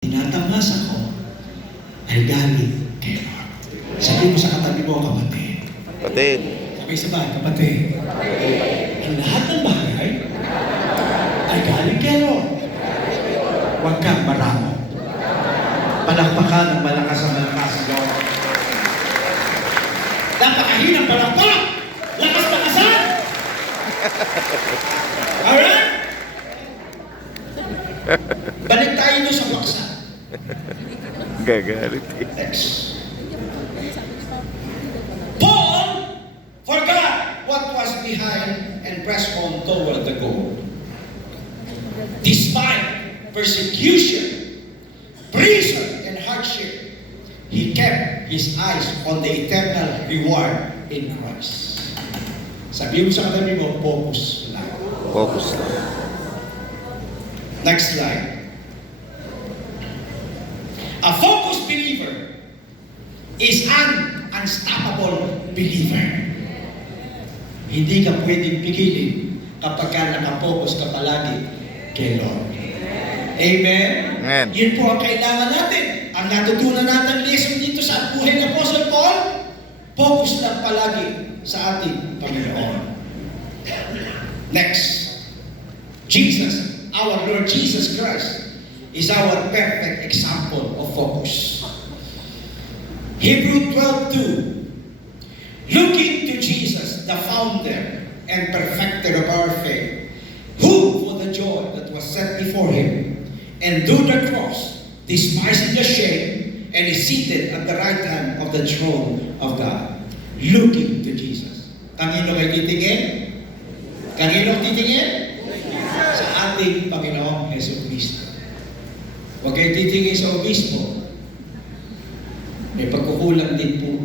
Tinatamas ako ay galing kay Lord. Sabi mo sa katabi mo, kapatid. Kapatid. Sabay-sabay, kapatid. Ang lahat ng bagay ay galing kay Lord. Huwag kang maramo. Palakpakan ng malakas ang malakas, Lord. Napakahinang palakpak! Lakas-lakasan! Alright? Balik tayo doon sa baksa. Gagalit eh. Next. Paul forgot what was behind and pressed on toward the goal. Despite persecution, prison, and hardship, he kept his eyes on the eternal reward in Christ. Sabi mo sa katabi mo, focus lang. Focus lang. Next slide. A focused believer is an unstoppable believer. Hindi ka pwedeng pigilin kapag ka nakapokus ka palagi kay Lord. Amen? Amen. Yun po ang kailangan natin. Ang natutunan natin lesson dito sa buhay ng Apostle Paul, focus lang palagi sa ating Panginoon. Next. Jesus, our Lord Jesus Christ, is our perfect example of focus. Hebrews 12:2, looking to Jesus, the founder and perfecter of our faith, who for the joy that was set before him, endured the cross, despising the shame, and is seated at the right hand of the throne of God. Looking to Jesus. Kanino kayo titingin? Kanino titingin? Sa ating Panginoong Hesus Kristo. Huwag kayo titingin sa obispo. May pagkukulang din po